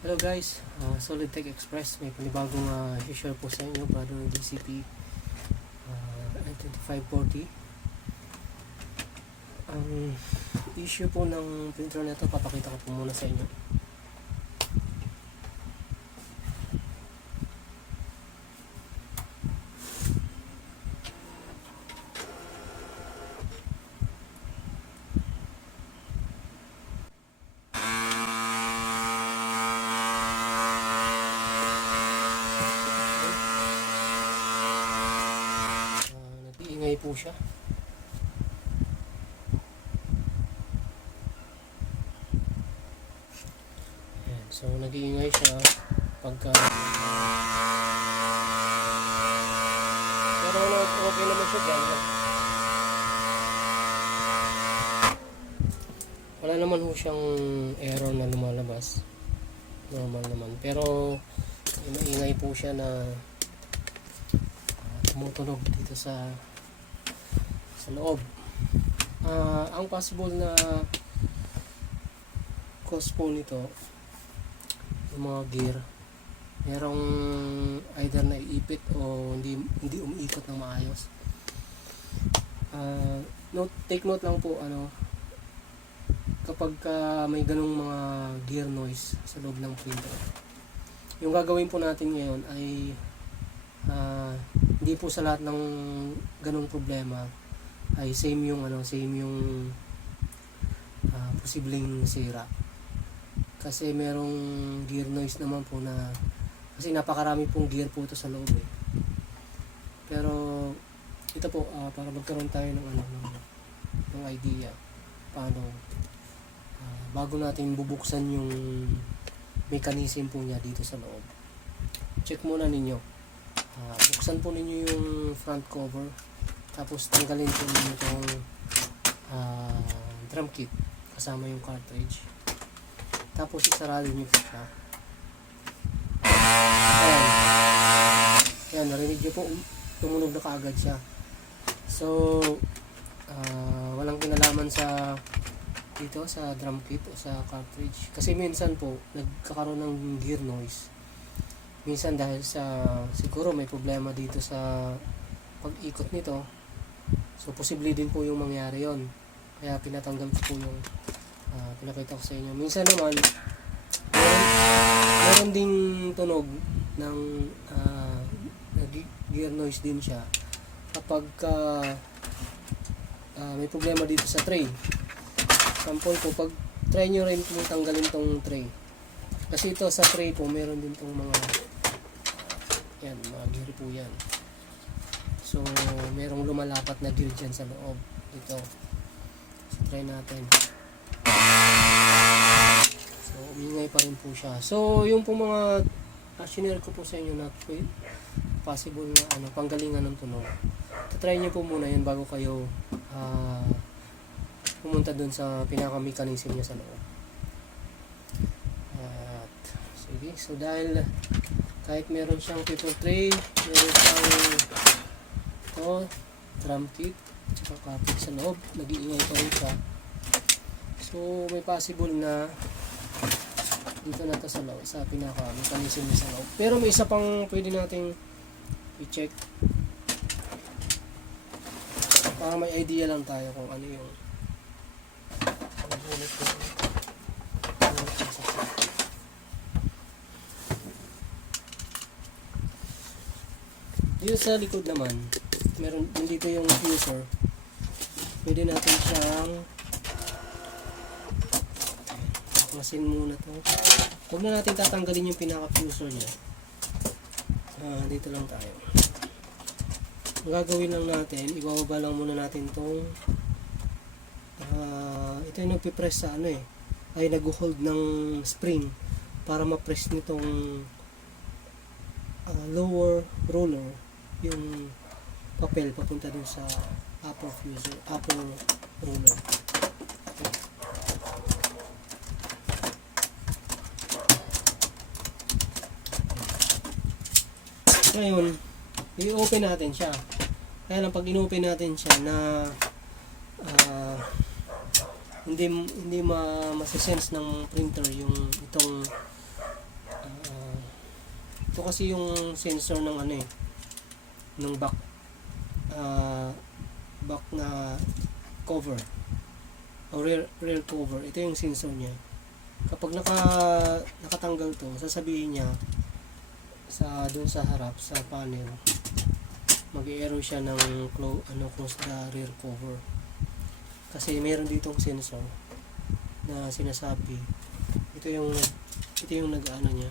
Hello guys, Solid Tech Express. May panibagong i-share po sa inyo, brother DCP 2540. Ang issue po ng printer na ito, papakita ko po muna sa inyo. Nag-iingay po siya. Ayan, so nag-iingay siya pagka pero okay naman siya dyan. Wala naman ho siyang error na lumalabas, normal naman, pero maingay po siya na tumutunog dito sa loob. Ang possible na cause po nito, yung mga gear merong either naiipit o hindi umiikot ng maayos. Take note lang po, kapag may ganong mga gear noise sa loob ng printer, yung gagawin po natin ngayon ay hindi po sa lahat ng ganong problema ay same yung posibleng sira, kasi merong gear noise naman po na, kasi napakarami pong gear po ito sa loob pero ito po para magkaroon tayo ng idea paano bago natin bubuksan yung mechanism po niya dito sa loob. Check muna ninyo, buksan po ninyo yung front cover, tapos tanggalin po ninyo itong drum kit kasama yung cartridge, tapos isarado nyo po siya. Ayan, narinig nyo po, tumunog na kaagad siya. So walang kinalaman sa dito sa drum kit o sa cartridge, kasi minsan po nagkakaroon ng gear noise, minsan dahil sa siguro may problema dito sa pag-ikot nito. So posible din po yung mangyari yon, kaya pinatanggal ko po yung pinakita ko sa inyo. Minsan naman meron ding tunog ng gear noise din siya kapag may problema dito sa tray. Sample po, pag try nyo rin po tanggalin tong tray, kasi ito sa tray po meron din tong mga gear po yan. So merong lumalapat na gear dyan sa loob dito. So try natin. So umingay pa rin po siya. So yung po mga sinare ko po sa inyo na possible na panggalingan ng tunog, try nyo po muna yan bago kayo pumunta dun sa pinaka-mechanism niya sa loob. At sige, so dahil kahit meron siyang paper tray, meron siyang drum kit tsaka cartridge sa loob, nag-iingay pa rin siya. So may possible na dito na to sa loob, sa pinaka-mechanism niya sa loob. Pero may isa pang pwede nating i-check para may idea lang tayo kung ano yung dito sa likod naman. Meron dito yung diffuser, pwede natin siyang masin muna to. Huwag na natin tatanggalin yung pinaka-diffuser nya. Dito lang tayo. Ang gagawin lang natin, ibababa lang muna natin tong ito yung nagpipress sa ay nag-hold ng spring para ma-press nitong lower roller yung papel papunta dun sa upper roller. Ngayon i-open natin siya. Kaya lang pag in-open natin siya na hindi masasense ng printer yung itong Ito kasi yung sensor ng ano eh, ng back na cover o rear cover. Ito yung sensor niya. Kapag nakatanggal to, sasabihin niya doon sa harap sa panel, mag-i-arrow siya ng close the rear cover. Kasi meron ditong sensor na sinasabi, ito yung nag-ano niya.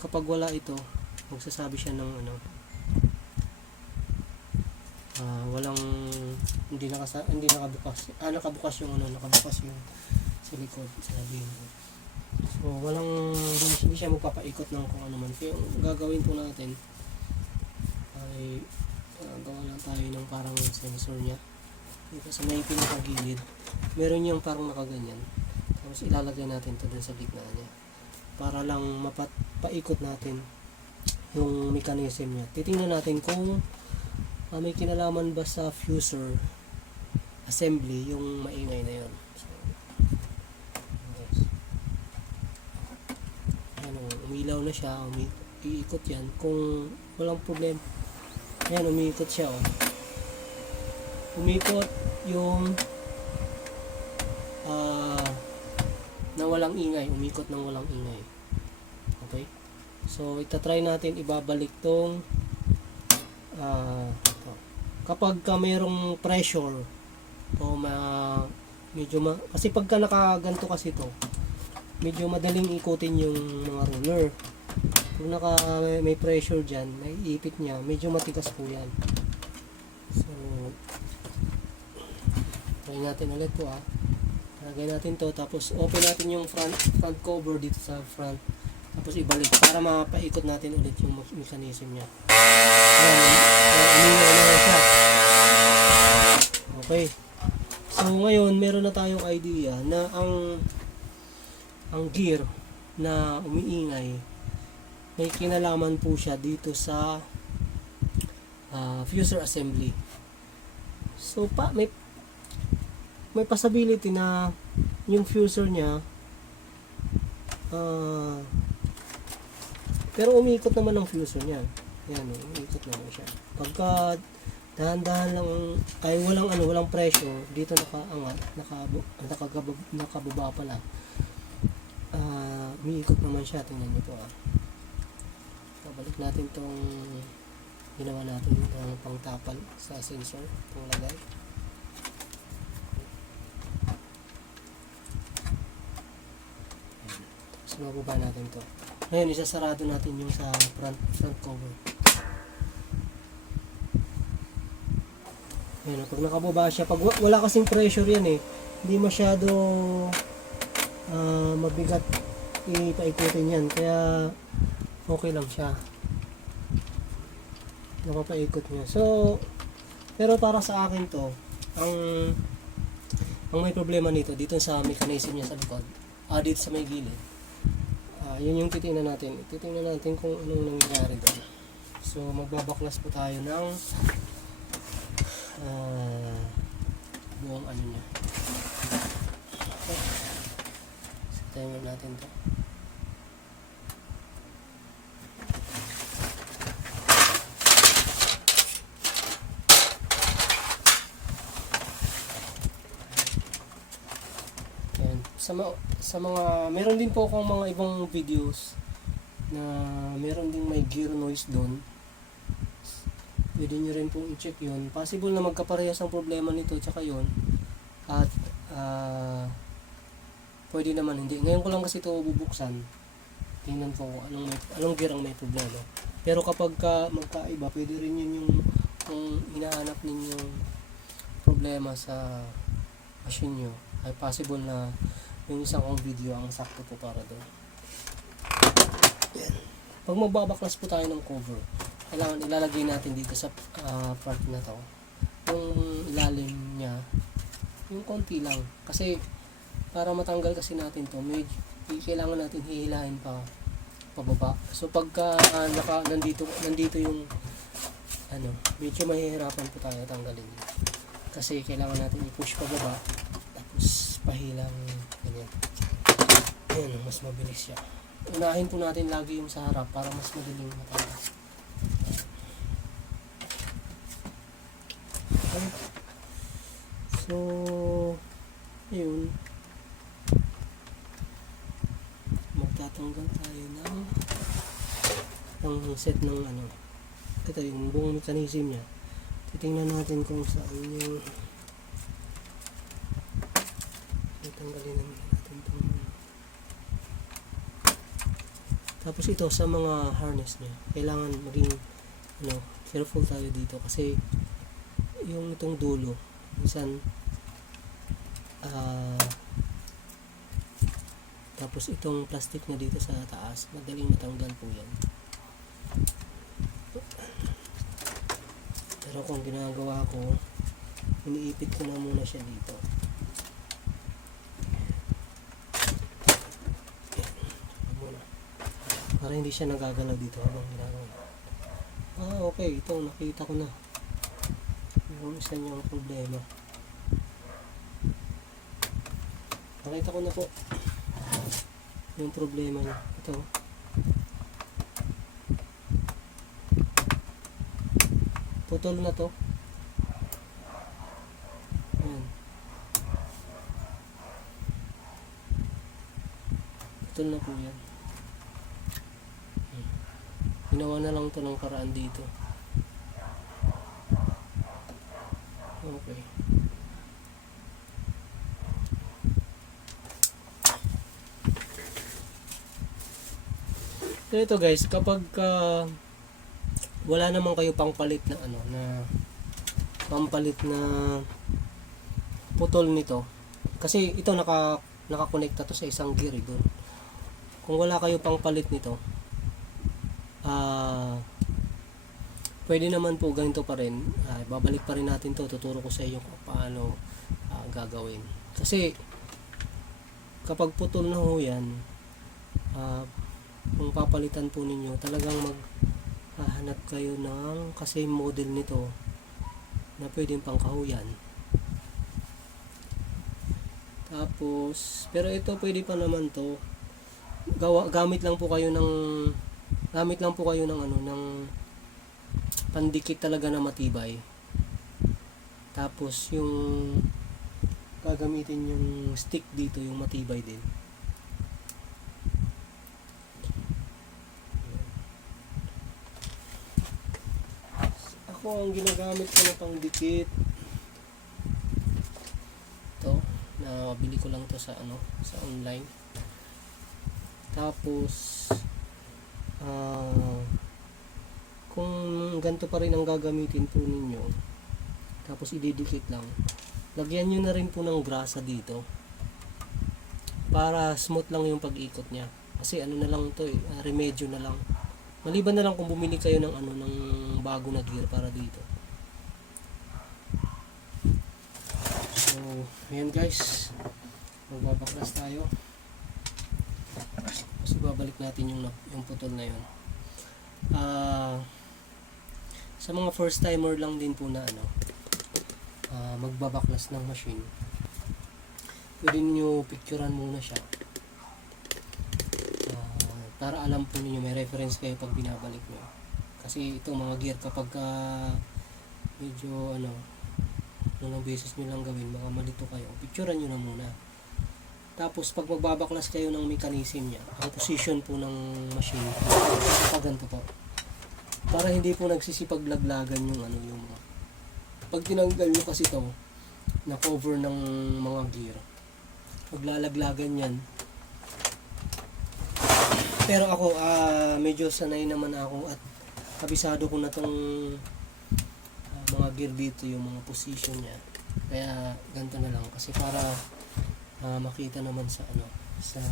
Kapag wala ito, magsasabi siya ng walang hindi nakabukas. Nakabukas yung nakabukas yung sa likod, sabihin ko. So, hindi siya magpapaikot ng kung ano man. Kaya yung gagawin po natin ay gawa lang tayo ng parang sensor niya. Dito sa may pinakagilid, meron yung parang nakaganyan. Tapos ilalagay natin to dun sa gitna niya. Para lang mapaikot natin yung mechanism niya. Titingnan natin kung may kinalaman ba sa fuser assembly yung maingay na yun. So, yes. Umilaw na siya, iikot yan kung walang problem. Ayan, umiikot siya. Umikot yung na walang ingay, umikot ng walang ingay. Okay? So, itatry natin ibabalik tong kapag mayroong pressure o kasi pagka nakaganto kasi to, medyo madaling ikutin yung mga roller. Kung may pressure dyan, may ipit niya, medyo matigas po yan. So, try natin ulit po lagay natin to, tapos open natin yung front cover dito sa front, tapos ibalik para mapaikot natin ulit yung mechanism niya. Okay. So ngayon meron na tayong idea na ang gear na umiingay may kinalaman po siya dito sa fuser assembly. So may possibility na yung fuser niya pero umiikot naman ang fuser niya. Yan, umiikot naman siya. Pagka dahan-dahan lang ay walang pressure dito, nakaangat, nakababa pala. Umiikot naman siya. Tingnan niyo po. Babalik natin tong ginawa natin ng pangtapal sa sensor, itong lagay. So mababa natin to. Ngayon isasarado natin yung sa front cover. Ayan, pag nakababa siya, pag wala kasing pressure yan hindi masyado mabigat ipaikutin yan, kaya okay lang siya, napapaikot niya. So pero para sa akin to, ang may problema nito dito sa mechanism niya sa likod, dito sa may gilid, yun yung titingnan natin kung anong nangyayari doon. So magbabaklas po tayo ng buong ano niya. Okay. So timer natin to. Sa mga meron din po akong mga ibang videos na meron ding may gear noise doon. Pwede nyo rin pong i-check yun. Possible na magkaparehas ang problema nito tsaka yun. At pwede naman hindi. Ngayon ko lang kasi ito bubuksan. Tingnan ko anong gear ang may problema. Pero kapag magkaiba, pwede rin yun yung kung hinahanap ninyong problema sa machine nyo, ay possible na yung isang kong video ang sakto po para doon. Yan. Pag magbabaklas po tayo ng cover, kailangan ilalagay natin dito sa front na to yung ilalim niya, yung konti lang, kasi para matanggal kasi natin to, kailangan natin hihilahin pababa. So pagka nandito yung medyo mahihirapan po tayo tanggalin yun, kasi kailangan natin i-push pababa tapos pahilang ganyan. Ayan, mas mabilis siya. unahin po natin lagi yung sa harap para mas madaling matanggal. Okay. So, yun. Magtatanggal tayo ng set ng ano. Ito yung buong mechanism niya. Titingnan natin kung saan yung tanggalin natin itong. Tapos ito sa mga harness niya, kailangan maging careful tayo dito kasi yung itong dulo minsan tapos itong plastic na dito sa taas madaling matanggal po yan. Pero kung ginagawa ko, iniipit ko na muna siya dito. Para hindi siya nagagalaw dito habang ginagawa. Okay, ito nakita ko na yung isa niyang problema. Nakita ko na po yung problema niya. Ito putol na to. Ayan. Putol na po yan. Ginawa na lang to ng karaan dito. Okay. So ito guys, kapag wala naman kayo pangpalit na pampalit na putol nito. Kasi ito nakakonekta to sa isang gear doon. Kung wala kayo pangpalit nito, pwede naman po ganito pa rin. Babalik pa rin natin to, tuturo ko sa inyo kung paano gagawin. Kasi kapag putol na ho yan, kung papalitan po ninyo, talagang maghahanap kayo ng kasi model nito na pwedeng pangkahuyan. Tapos pero ito pwede pa naman to gamit lang po kayo ng ng pandikit talaga na matibay. Tapos yung gagamitin yung stick dito yung matibay din. Ako ang ginagamit ko na pangdikit ito, nabili ko lang to sa sa online. Tapos kung ganito pa rin ang gagamitin po ninyo, tapos ididikit lang, lagyan nyo na rin po ng grasa dito para smooth lang yung pag-ikot nya. Kasi na lang to remedyo na lang. Maliban na lang kung bumili kayo ng ng bago na gear para dito. So, ayan guys. Magbabaklas tayo. Kasi babalik natin yung putol na yun. Sa mga first timer lang din po na magbabaklas ng machine, pwede nyo picturean muna siya para alam po ninyo, may reference kayo pag binabalik nyo. Kasi itong mga gear kapag medyo ng beses nyo lang gawin, baka malito kayo, picturean nyo na muna. Tapos pag magbabaklas kayo ng mechanism niya, ang position po ng machine kapag ganito po, para hindi po nagsisipaglaglagan yung yung pag tinanggal nyo kasi ito na cover ng mga gear, maglalaglagan yan. Pero ako medyo sanay naman ako at kabisado ko na tong mga gear dito, yung mga position niya, kaya ganito na lang kasi para makita naman sa sa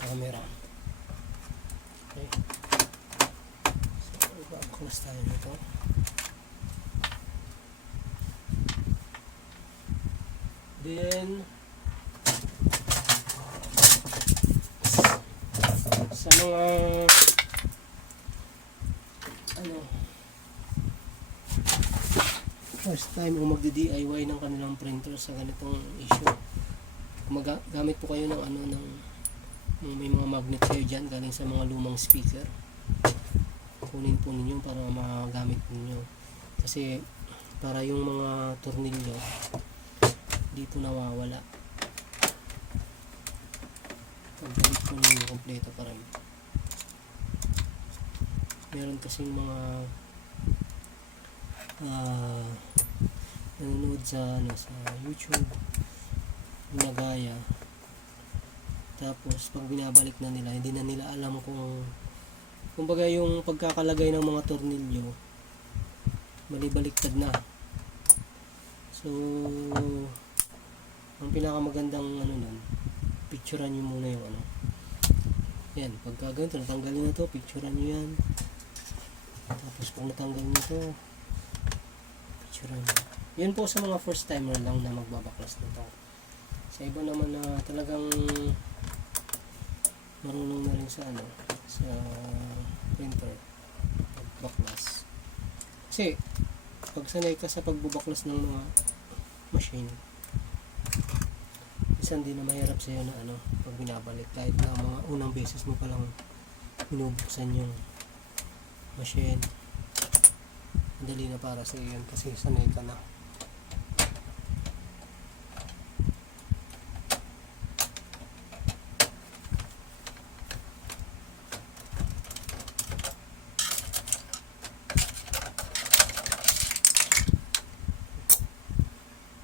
camera. Okay, so babaklas tayo nito. Then sa mga first time o magdi-DIY ng kanilang printer sa ganitong issue, gamit po kayo ng may mga magnet kayo dyan galing sa mga lumang speaker, kunin po ninyo para magamit ninyo, kasi para yung mga tornilyo dito nawawala. Pagbalik po ninyo kompleto pa rin. Meron kasing mga nanonood sa YouTube, ginagaya, tapos pag binabalik na nila hindi na nila alam kung kumbaga yung pagkakalagay ng mga tornilyo malibaliktad na. So ang pinakamagandang nun, picturean nyo muna yung yan, pagka ganito natanggalin na to, picturean nyo yan. Tapos kung natanggal nyo to, picturean nyo. Yan po sa mga first timer lang na magbabaklas nito. Sa iba naman na talagang marunong na rin sa sa printer pagbaklas. Kasi pag sanay ka sa pagbubaklas ng mga machine, minsan din na mahirap sa'yo na pag binabalik, kahit na mga unang beses mo palang binubuksan yung machine, madali na para sa iyo kasi sanay ka na.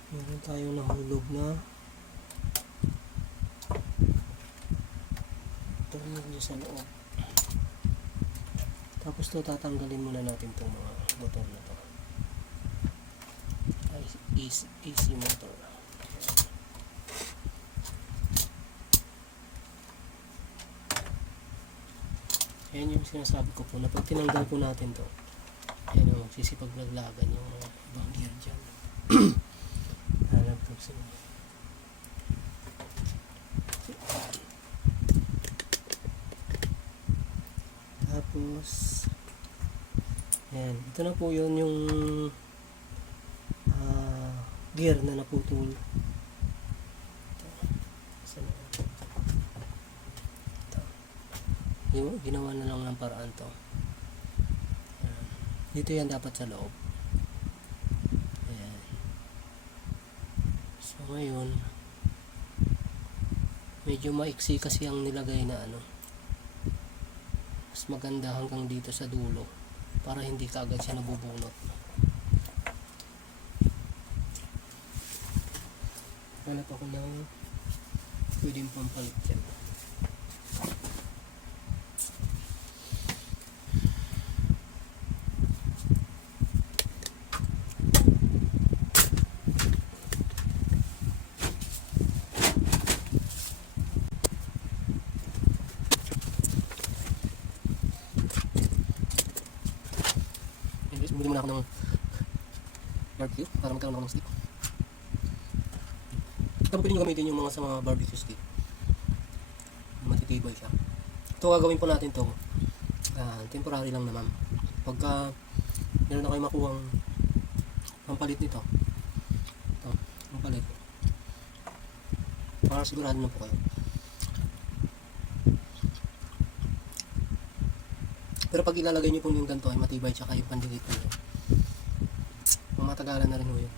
Meron tayong nahulog na tornilyo sa loob. Tapos to tatanggalin muna natin itong mga motor na to. AC motor. Ayan yung sinasabi ko po na pag tinanggal po natin to, ayan yung magsisipaglaglagan yung mga ibang gear dyan. Hanap po sila. Tapos ayan, ito na po yun yung gear na naputol. Ito. Ginawa na lang ng paraan to. Dito yan dapat sa loob. Ayan. So ngayon medyo maiksi kasi ang nilagay na mas maganda hanggang dito sa dulo para hindi kaagad siya nabubunot. Hanap ako ng pwedeng pampalit dyan. Bumili muna ako ng barbecue para magkaroon ako ng stick. Tapos pwede nyo gamitin yung mga sa mga barbecue stick. Matitibay siya. Ito gagawin po natin to temporary lang naman. Pagka meron na kayo makuhang pampalit nito, ito, pampalit, para sigurado na po kayo. Pero pag ilalagay nyo po yung ganito ay matibay tsaka yung pandikit nyo, mamatagalan na rin ho yun.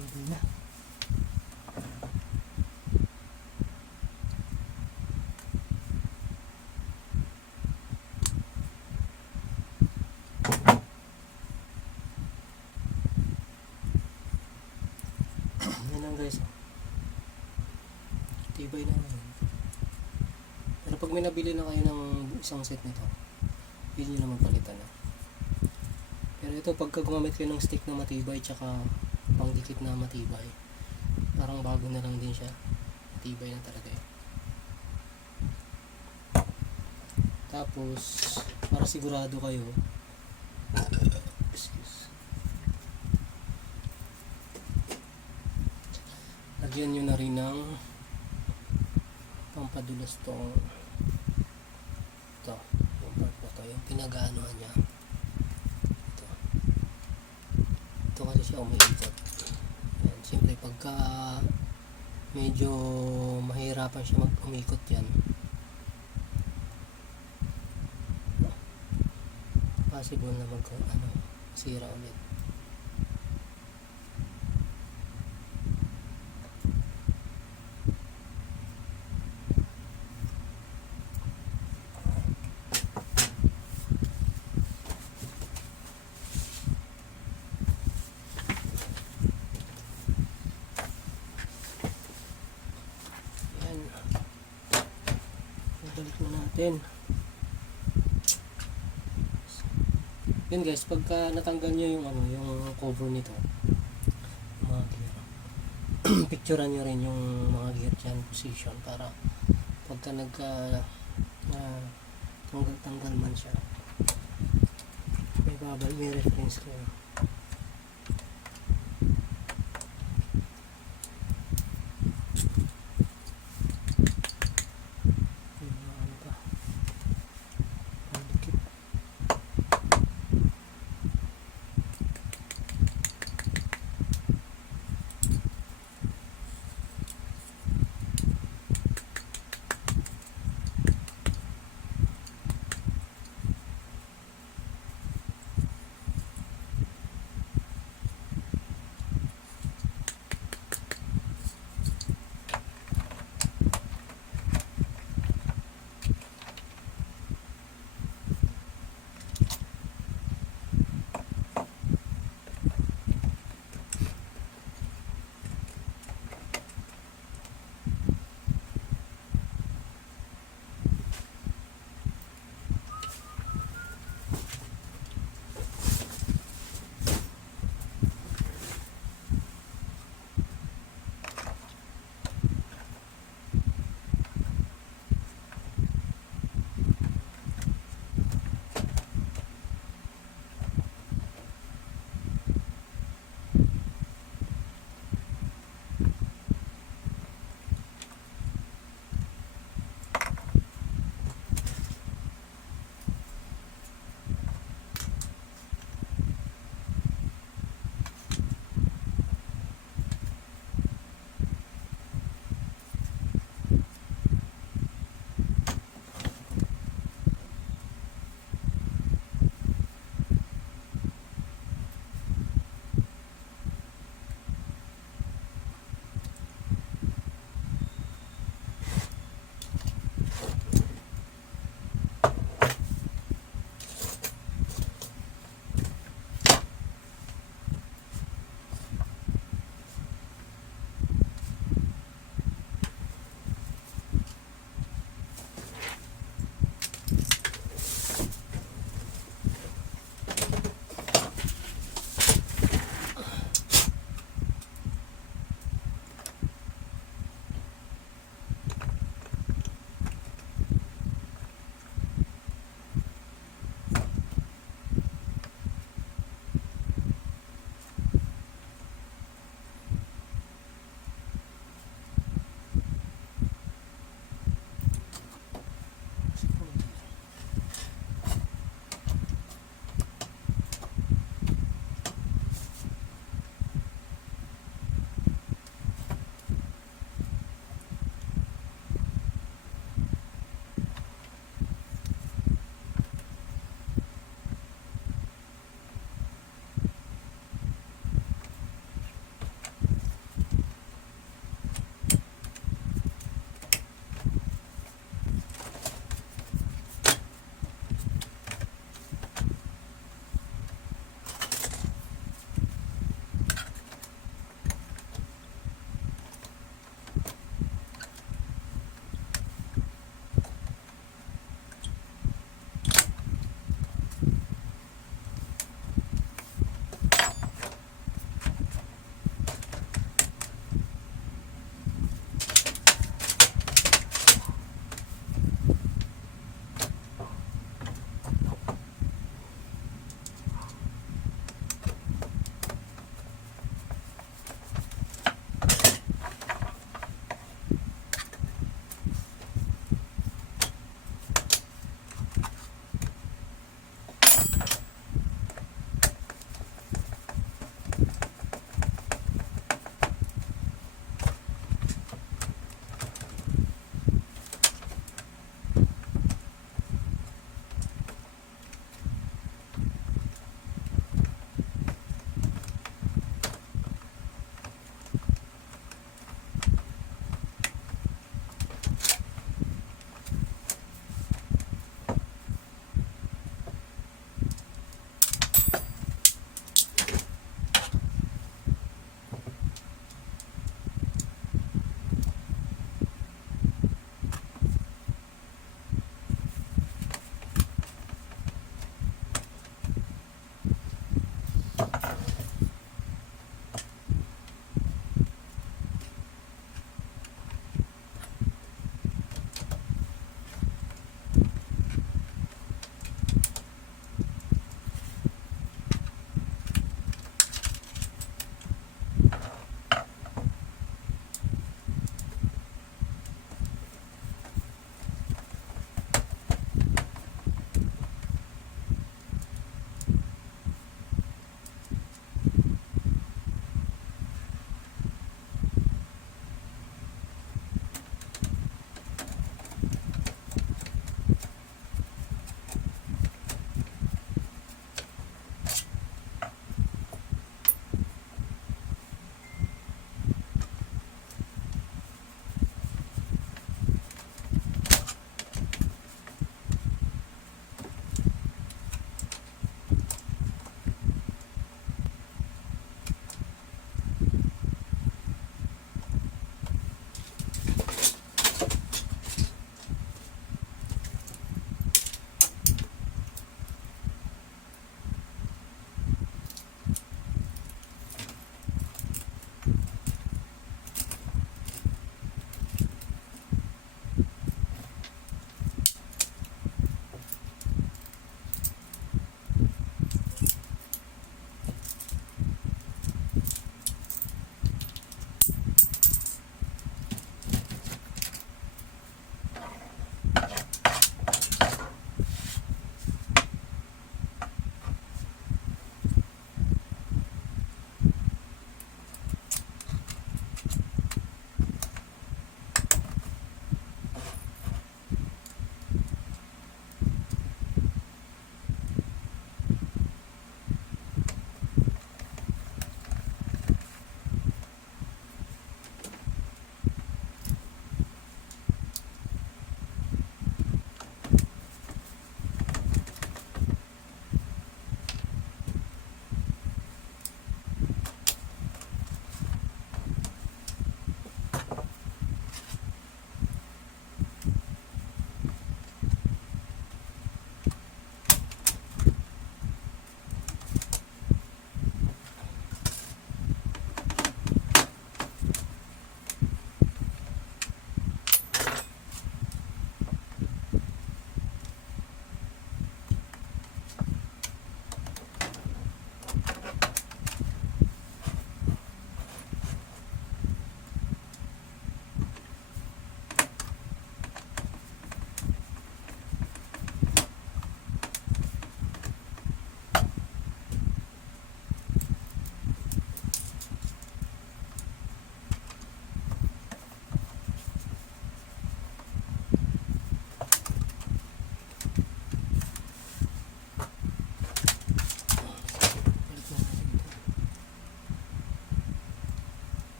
Pwede na. Yan lang guys. Tibay na ngayon. Pero pag may nabili na kayo ng isang set nito, yun nyo naman palitan na. Pero ito, pagka gumamit kayo ng stick na matibay tsaka pangdikit na matibay, parang bago na lang din siya. Matibay na talaga eh. Tapos, para sigurado kayo, excuse, lagyan nyo na rin ng pampadulas tong ito, yung part na to, yung pinag-aanohan niya. Ito kasi siya umiikot. Yan, siyempre pagka medyo mahirapan siya umikot yan, possible na sira ulit. Balik na natin. Yun guys, pagka natanggal nyo yung yung cover nito, mga gear, picturean nyo rin yung mga gear dyan, position, para pagka tanggal man siya, may reference kayo.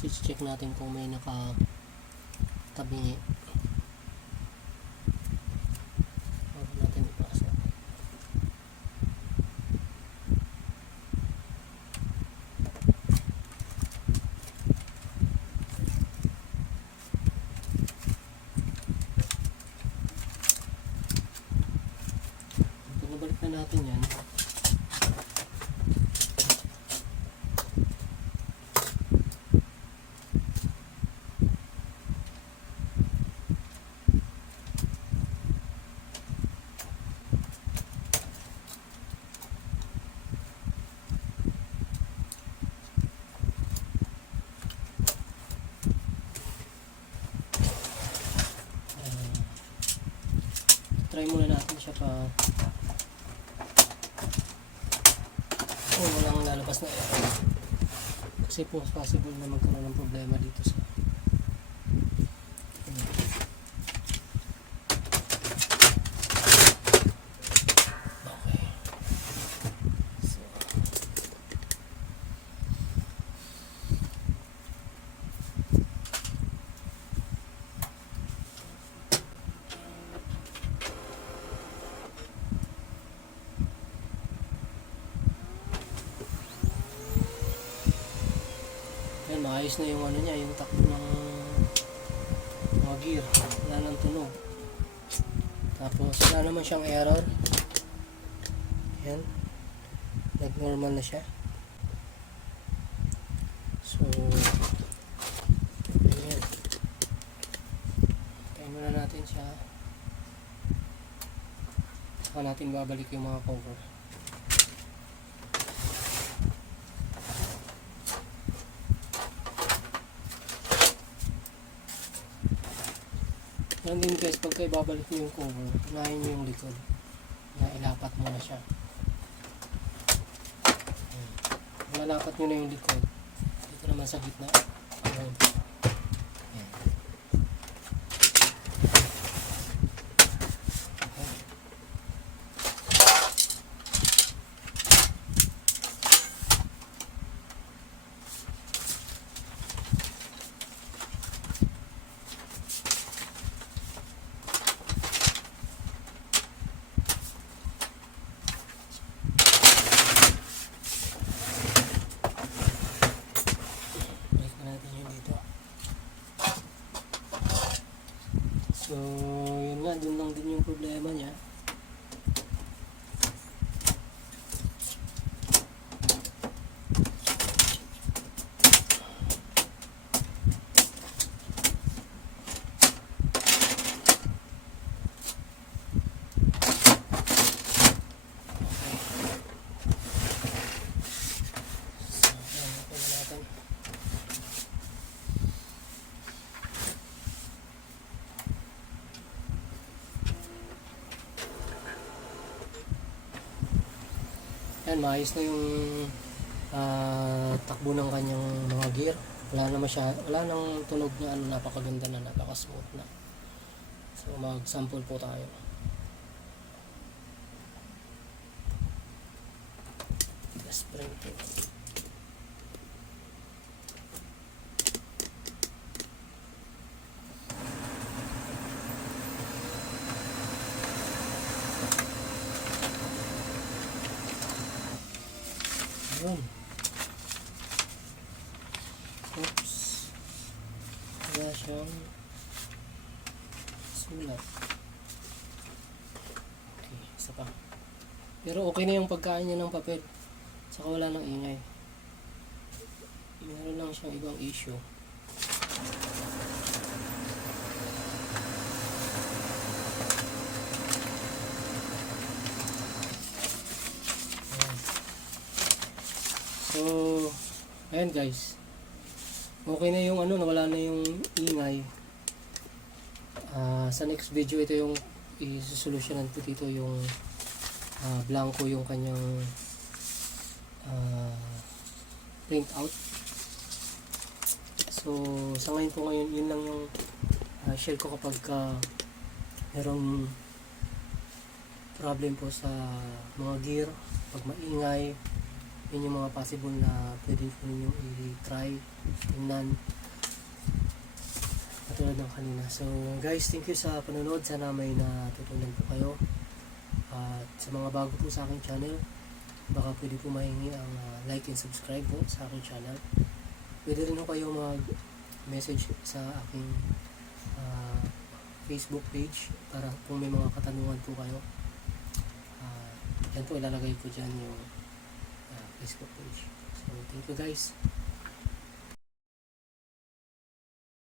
Tapos i-check natin kung may nakatabingi bago natin ipasok. Pag nabalik na natin yan, try muna natin siya pa kung walang lalabas na air, kasi po possible na magkaroon ng problema dito sa okay. So, yan, maayos na yung ano niya, yung takbo ng mga gear, wala nang tunog, tapos wala naman siyang error. Yan, nag normal na siya. So ayan, kaya muna natin siya, saka natin babalik yung mga cover. Yan din guys, pagka ibabalik nyo yung cover, unahin nyo yung likod na ilapat mo na siya. Lalapat nyo na yung likod dito naman sa gitna. Ayan. So, yun nga, dun lang din yung problema niya. Yan, maayos na yung takbo ng kanyang mga gear. Wala nang tunog na ano, napakaganda na, napaka-smooth na. So mag-sample po tayo. Let's bring it. Yun. Oops. Wala siyang sulat. Okay, isa pa. Pero okay na yung pagkain niya ng papel. Saka wala nang ingay. Meron lang siyang ibang issue. So, ayan guys. Okay na yung ano, nawala na yung ingay. Sa next video, ito yung i-solutionan ko dito yung blanco yung kanyang print out. So, sa ngayon po ngayon, yun lang yung share ko kapag merong problem po sa mga gear, pag maingay, Yun yung mga possible na pwede po ninyong i-try, tingnan, katulad ng kanina. So guys, thank you sa panonood. Sana may natutunan po kayo. At sa mga bago po sa aking channel, baka pwede po mahingi ang like and subscribe po sa aking channel. Pwede rin po kayo mag-message sa aking Facebook page para kung may mga katanungan po kayo. Yan po, ilalagay ko dyan yung Facebook page. So thank you guys.